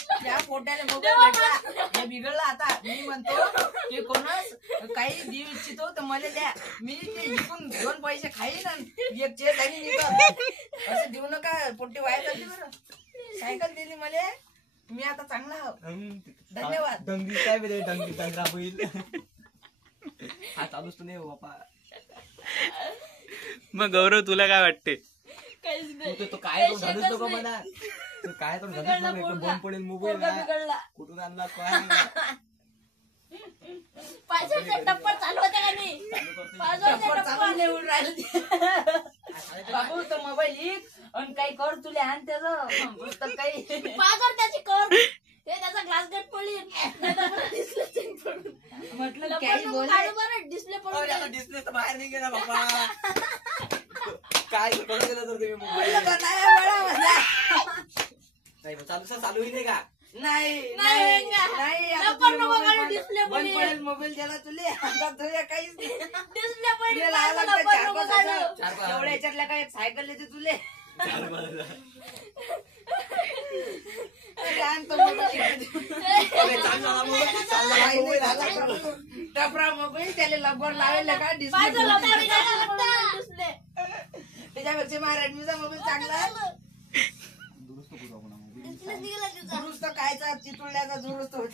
त्या पोट्याने मोबाईल भेटला हे बिघडला. आता मी म्हणतो की कोणास काही देऊ इच्छितो तर मला द्या, मी ते इकून 2 पैसे खाईन आणि एक चेस आणि असं देऊ नका. पोट्टी वाया जाते बरं. सायकल दिली मला, मी आता चांगला आहो. धन्यवाद. डंगी काय बरे डंगी डंगरा बैल हा चालूच नाही हो बापा. मग गौरव तुला काय वाटते? तो काय तो झालंच नको म्हणा. तो काय तो झालंच नको. एकदम बंद पडेल मोबाईल कुठून आणला काय पैशाचा टप्पर चालू होते का नाही? बाबू तो मोबाईल इक आणि काही कर तुला आण त्याचं पुस्तक काही 5 वर त्याची कर ते त्याचा ग्लास गट पडली डिस्प्ले चेंज पडून म्हटलं काही बोल डिस्प्ले पडून डिस्प्ले तर बाहेर नाही गेला बाबा. काय करून गेला तर तुम्ही मोबाईल नाही चालूही नाही का? नाही नाही डिस्प्ले बंद पडेल मोबाईल त्याला तुले. आता तुझ्या काहीच नाही. डिस्प्ले पडली एवढ्या याच्यातल्या काय सायकल येते तुले. टपरा मोबाईल त्याला लब्बर लावेल का डिस्प्ले. त्याच्यापेक्षा महाराजचा मोबाईल चांगला. दुरुस्त कायचा चितुळल्याचा दुरुस्त होत.